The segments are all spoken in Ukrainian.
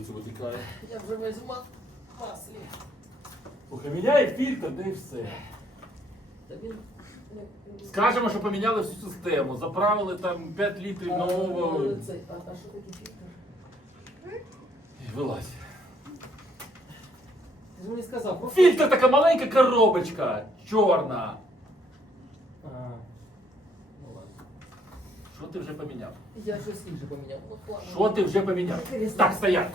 вулицю витікає. Я вже весь в ма- маслі. Слухай, міняє фільтр, де і все. Та він Скажемо, що поміняли всю систему, заправили там 5 літрів нового. А, цей, а, а що таке фільтр? І Вилазь. Ти ж мені сказав, просто... Фільтр така маленька коробочка, чорна. А, ну ладно. Що ти вже поміняв? Я щось інше поміняв. Ну, ладно. Що ти вже поміняв? Так, стоять.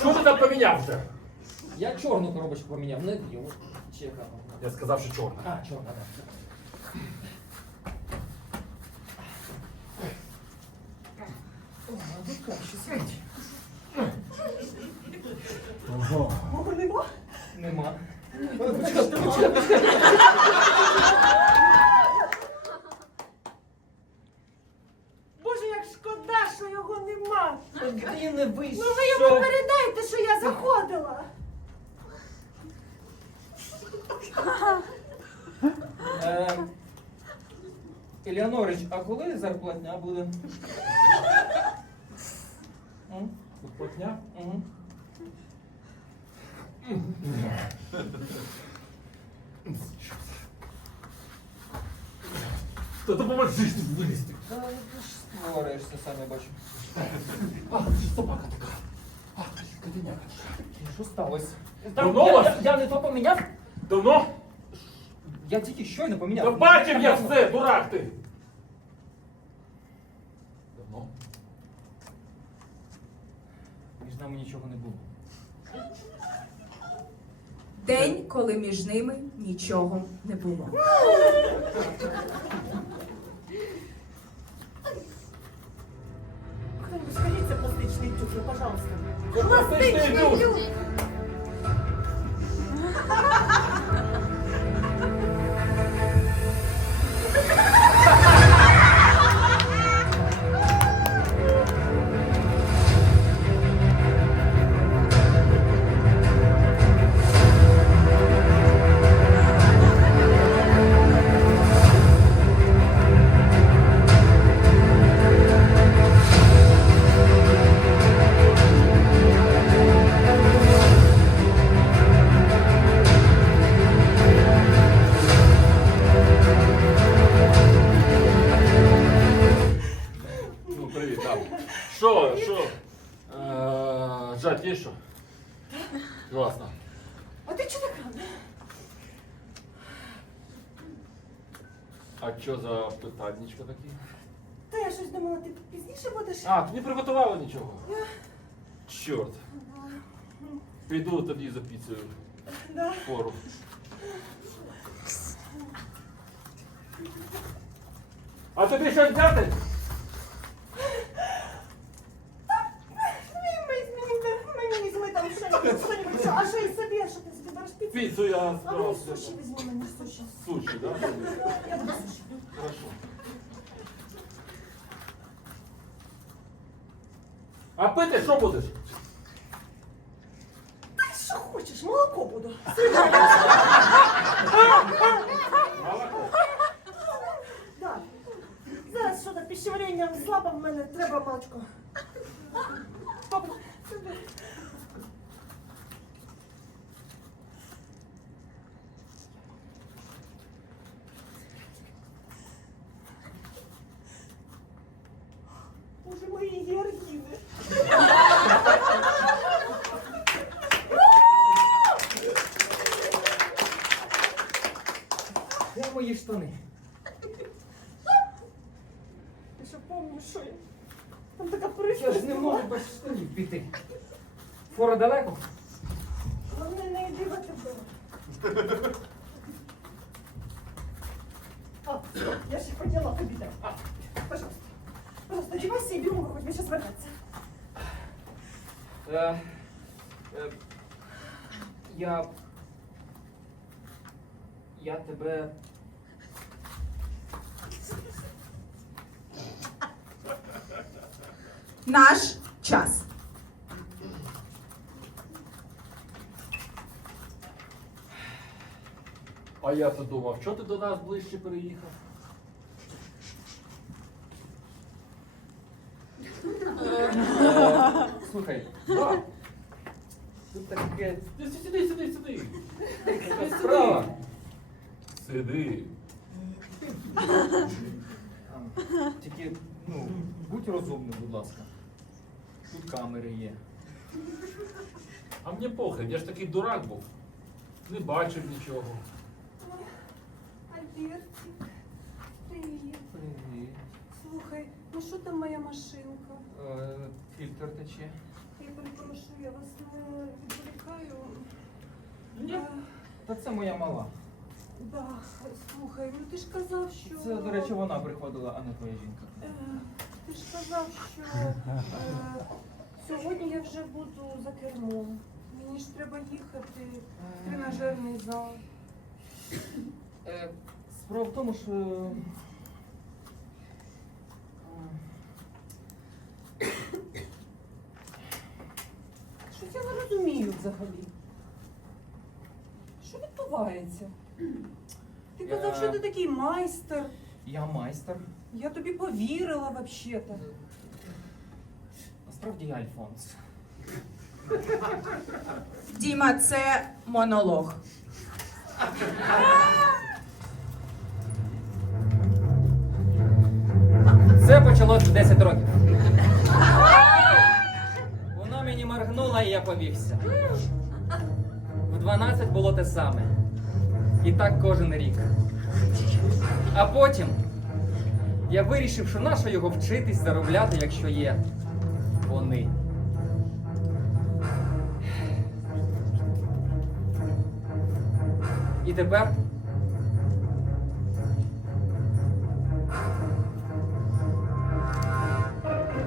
Що ти там поміняв вже? Я чорну коробочку поміняв, не білу. Чи яка вона? Я сказав, що чорна. А, чорна, так. О, а тут краще сидить. Мого нема? Нема. Почекай, почекай. коли зарплатня буде? М? Зарплатня? Мгм. Та допоможи ж ти вилізти. Та ти ж створюєшся, сам я бачу. А, це собака така. А, котеняка. Що сталося? Давно я, вас? я, я не то поміняв? Давно? Я тільки щойно поміняв. Та бачив я все, дурак ти. Між нічого не було. День, коли між ними нічого не було. Кто-нибудь скажите пластичные тюфли, пожалуйста. Пластичний душ. А що за питаннячко такі? Та я щось думала, ти пізніше будеш? А, ти не приготувала нічого? Чорт. Піду тоді за піцею Да. пору. А тобі щось взяти? Ну, і ми змінимо, мені візьми там щось, що-нибудь, а що і собі, а що ти собі береш піцу? Піцу я А мені візьми, Суші, да? Хорошо. А пити що будеш? Та що хочеш, молоко буду. Да. Зараз що то пищеварення слабо в мене, треба молочко. Ти що я? Там така Я ж не пристрасть можу без штанів піти. Фора далеко? Вони не йди в тебе. А, я ще хотіла тобі. А, пожалуйста. Пожалуйста, одевайся и бегом, хоть мне сейчас. Е, е, я. Я тебе. наш час. А я то думав, що ти до нас ближче переїхав? Е, слухай, да. Тут таке. Ти Сиди, сиди, сиди. Така Справа. Сиди. Тільки, ну, будь розумним, будь ласка. Тут камери є. А мені похрен, я ж такий дурак був. Не бачив нічого. Альбертик, привіт. Привіт. Слухай, ну що там моя машинка? Е, Фільтр тече. Я перепрошую, я вас не відволікаю. Ні. Е, Та це моя мала. Да, слухай, ну ти ж казав, що. Це, до речі, вона приходила, а не твоя жінка. Е, Ти ж казав, що е, сьогодні я вже буду за кермом. Мені ж треба їхати в тренажерний зал. Е, Справа в тому, що. е, Щось я не розумію взагалі. Що відбувається? Ти казав, що ти такий майстер. Я майстер. Я тобі повірила взагалі-то. Насправді я Альфонс. Діма, це монолог. Це почалось 10 років. Вона мені моргнула і я повівся. В 12 було те саме. І так кожен рік. А потім я вирішив, що нащо його вчитись заробляти, якщо є вони. І тепер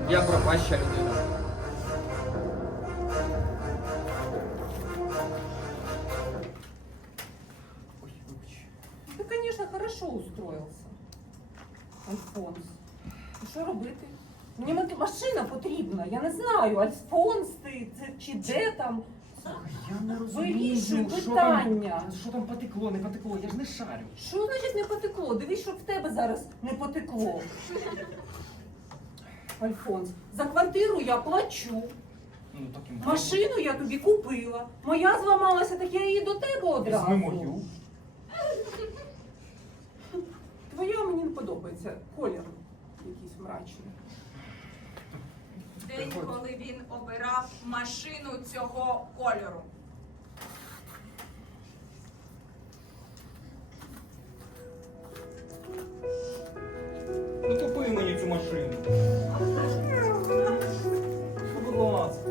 я пропаща людина. Вирішуй що питання. там, що там потекло, не потекло, я ж не шарю. Що значить не потекло? Дивись, щоб в тебе зараз не потекло. Альфонс, за квартиру я плачу. Ну, таким Машину я тобі купила. Моя зламалася, так я її до тебе одразу. Візьми мою. Твоя мені не подобається. Колір якийсь мрачний. День, коли він обирав машину цього кольору. Ну купи мені цю машину. Ну, Будь ласка.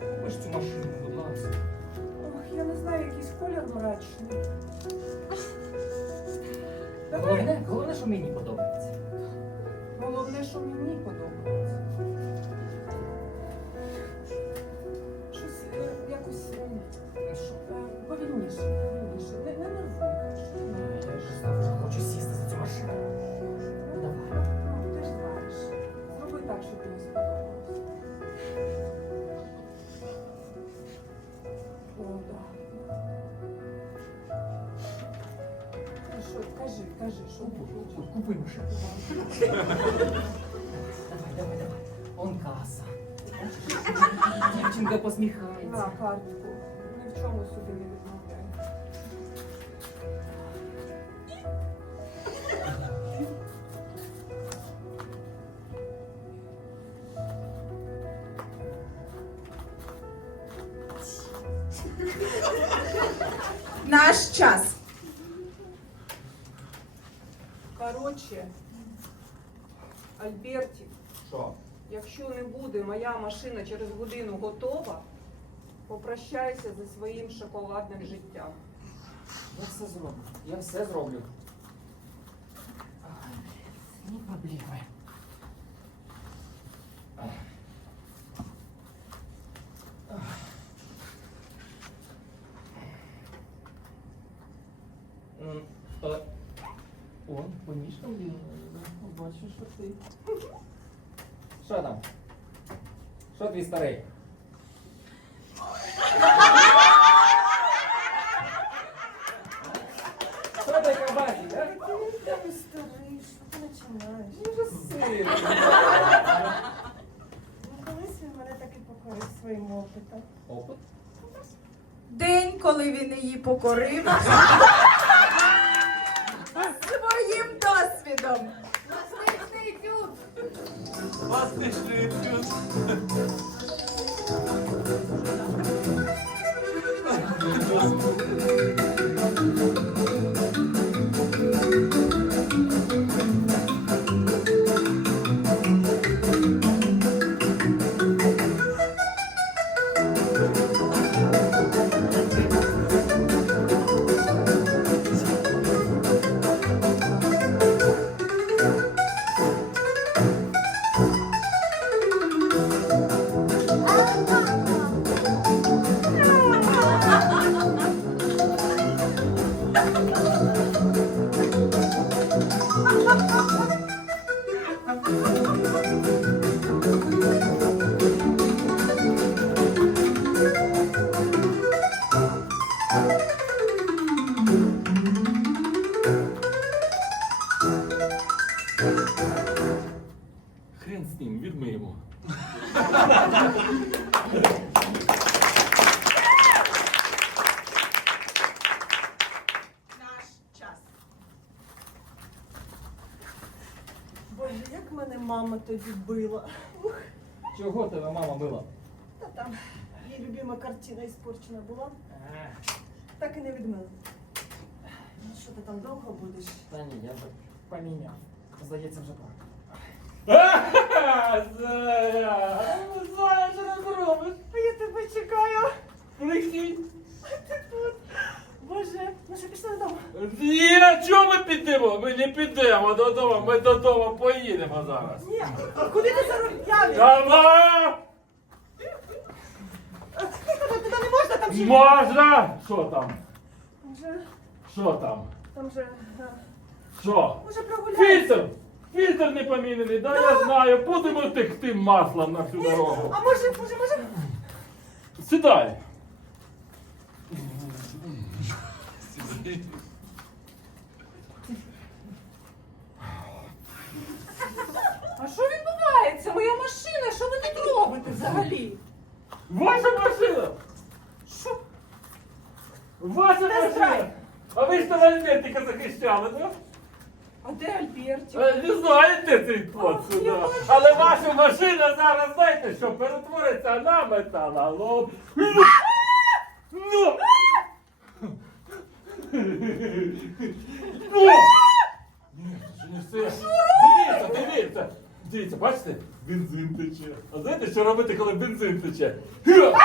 Купи ж цю машину, будь ласка. Ох, я не знаю, якийсь колір мрачний. Давай. Головне, головне, що мені подобається. Що мені подобається. Щось е, якось е, е, повільніше, повільніше. Не, не нервуй. Я ж хочу сісти за цю машину. Ну, давай. Ну, ти ж знаєш. Зроби так, щоб мені сподобалось. О, так. Кажи, кажи, що хочеш? Купи машину. Дівчинка На посміхається. картку. Ні в чому собі не відмовляй. Якщо не буде моя машина через годину готова, попрощайся зі своїм шоколадним життям. Я все зроблю. Я все зроблю. Не проблеми. О, по ніжкам є. Бачу, що ти. Що там? Хто твій старий? Хто той кабачик, що ти починаєш? Ну, ну, колись він мене таки покорив своїм опитом. Опит? День, коли він її покорив. Своїм досвідом. Vazgeçtim. Боже, як мене мама тоді била. Ух, Чого тебе мама била? та там її любима картина іспорчена була. Так і не відмила. Ну що ти там довго будеш? Та ні, я вже поміняв. Здається, вже пора. Зая! Зая, що ти робиш? Я тебе чекаю. Прикинь. А ти тут. Боже, ну що пішли додому? Ні, чого ми підемо? Ми не підемо додому, ми додому поїдемо зараз. Ні, куди ти за руль? Давай! Туди, не можна, там же... Можна! Що там? Там же, Що там? там же, Що? може прогуляємося? Фільтр! Фільтр не помінений, да я знаю, будемо текти маслом на всю дорогу. А може, може, може... Сідай. А що відбувається? Моя машина, що ви тут робите взагалі? Ваша машина! Що? Ваша машина! А ви ж там Альбертика захищали, да? А де Альбертик? Е, Не знаєте цей Я сюди. бачу. Але ваша машина зараз, знаєте, що перетвориться на металолом. Ну! Ну! Ні, це не все. Дивіться, дивіться. Дивіться, бачите? Бензин тече. А знаєте, що робити, коли бензин тече? Га!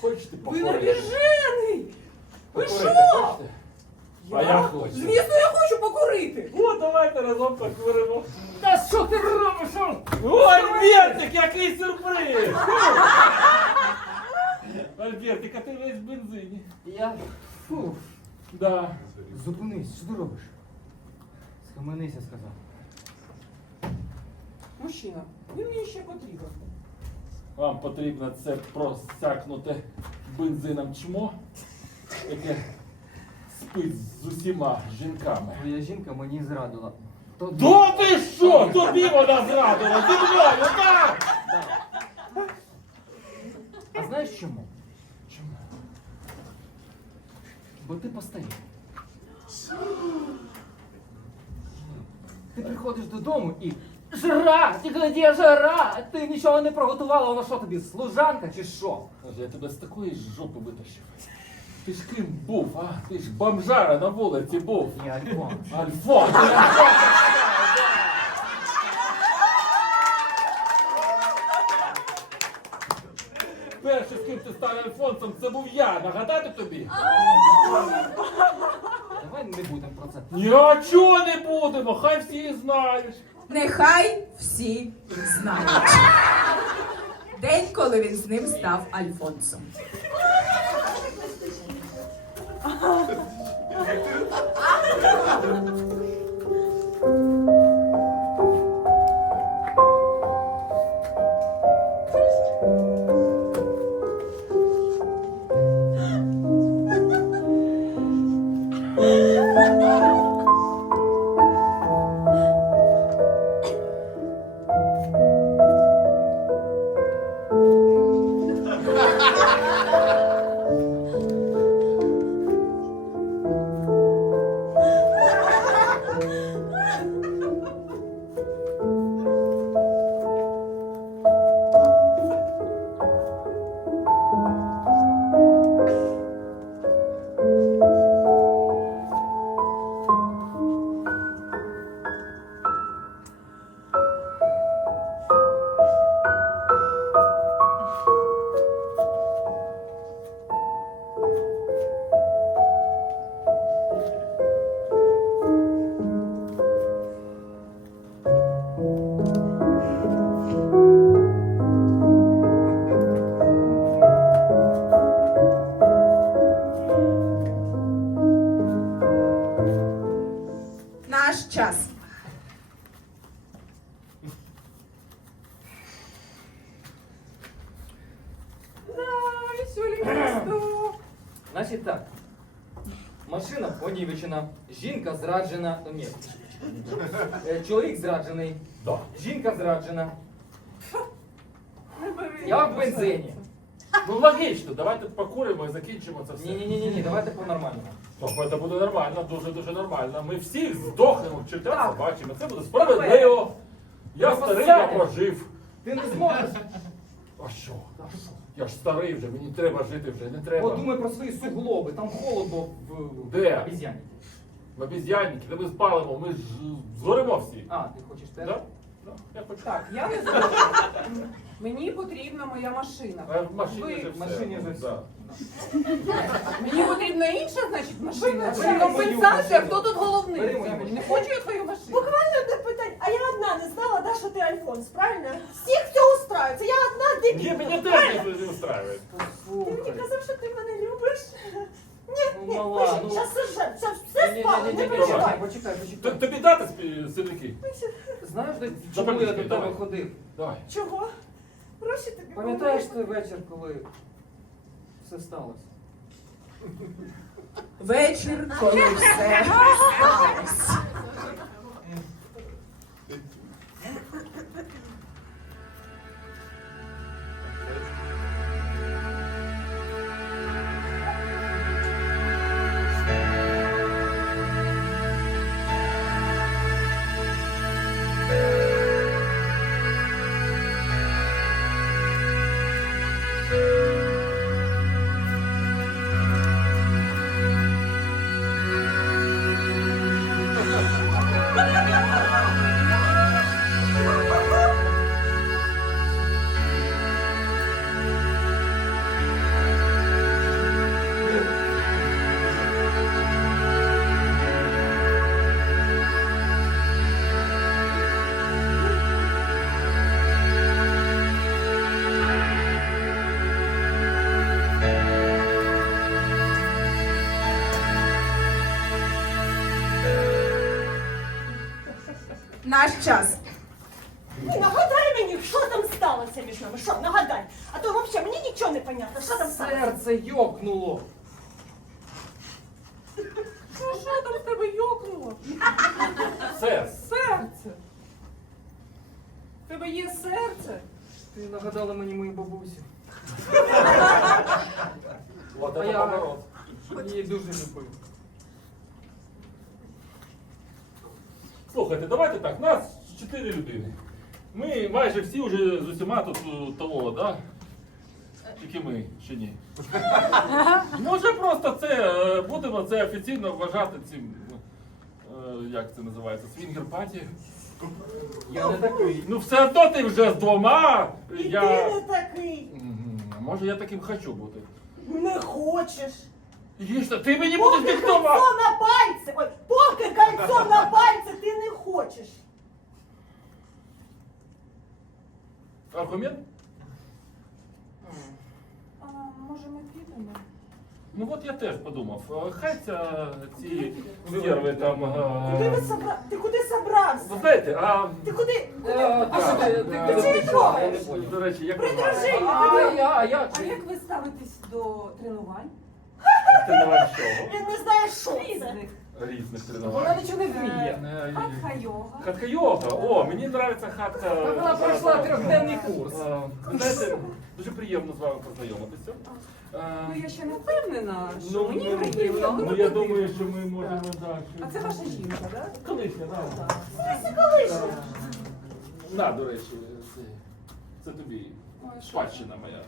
Хочете Ви покорити? навіжений! Ви Покорити що? хочете? А я хочу. Звісно, я хочу покурити! О, давайте разом покуримо. Та що ти робиш? Ой, Альбертик, який сюрприз! Альбертик, а ти весь в бензині. Я. Фу. Да. Зупинись, що ти робиш? Схаменися, сказав. Мужчина, він мені ще потрібен. Вам потрібно це просякнути бензином чмо, яке спить з усіма жінками. Твоя жінка мені зрадила. То То ти що? Тобі вона зрадила! Зі мною, так! А знаєш? Чому? Бо ти постарів. Ти приходиш додому і. Жара! Ти де жара! Ти нічого не приготувала, вона що тобі, служанка чи що? Каже, я тебе з такої жопи витащив. Ти ж ким був, а? Ти ж бомжара на вулиці був. Я Альфон. Альфон! ти Альфон! Перший, з ким ти став Альфонсом, це був я. Нагадати тобі? Давай не будемо про це. Ні, а чого не будемо? Хай всі знають. Нехай всі знають. День, коли він з ним став Альфонсом. Значить так. Машина понівечена, жінка зраджена. Ні. Е, Чоловік зраджений, Да. жінка зраджена. Я в бензині. Ну логічно, давайте покуримо і закінчимо це все. Ні, ні, ні, ні, давайте по-нормальному. Тобто це буде нормально, дуже-дуже нормально. Ми всі здохнемо, читати Так. бачимо. Це буде справедливо. Я старий, я прожив. Ти не зможеш. А що? Я ж старий вже, мені треба жити вже, не треба. Подумай про свої суглоби, там холодно в Де? обіз'яні. В обіз'янники, де ми спалимо, ми ж згоримо всі. А, ти хочеш теж? Да? Да, я хочу. Так, я не зможу. Мені потрібна моя машина. А в машині Ви- вже В машині вже все. Мені потрібна інша, значить, машина. Бери Це мою компенсація, машину. хто тут головний? Бери мою Це. Не хочу я твою машину. Буквально одне питання. А я одна не знала, да, що ти Альфонс, правильно? Всіх все устраивается. Я одна Ні, дебілка. мені теж не устраює. Ти мені казав, що ти мене любиш. Ні, Ну, ні, пиши, ну. зараз все, все, все спало, не переживай. почекай, почекай, Т- почекай. Тобі дати спі- синики? Знаєш, де- чому я до тебе давай. ходив? Давай. Чого? Гроші тобі Пам'ятаєш той вечір, коли все сталося? Вечір, коли все сталося. Серце йокнуло. Що, що там в тебе йокнуло? Все. Серце. В тебе є серце? Ти нагадала мені мою бабусю. От це поворот. її дуже любив. Слухайте, давайте так, нас чотири людини. Ми майже всі вже з усіма тут того, да? Тільки ми, чи ні? Може просто це е, будемо це офіційно вважати цим. е, Як це називається? Свінгер паті? Я не такий. Ну все одно ти вже з двома. І Я... ти не такий. Мгм, Може я таким хочу бути. Не хочеш. Їжте, ти мені будеш Поки диктувати. кольцо на пальці, ой, поки кольцо на пальці ти не хочеш. Аргумент? А, може ми підемо? Ну от я теж подумав. е, Хай ця, ці стерви там. е, Куди ви собра... Ти куди собрався? Ви знаєте, а Ти куди? Е, А що ти? Ти ти чого що? Я не трогаєш? До речі, як Придержи. називається? А я, а як? А як ви ставитесь до тренувань? Тренувань чого? Він не знає, що це. Різних. Різних Вона тренувань. нічого не вміє. Е, Хатха-йога. Хатка йога. О, мені подобається хатка. Вона пройшла трьохденний курс. Е, Ви знаєте, дуже приємно з вами познайомитися. Е, Ну я ще не впевнена, що Ну, мені ну, приємно. але Ну я думаю, що ми можемо далі. А це ваша жінка, так? Колишня, так. Це колишня. На, до речі, це, це тобі. Спадщина моя.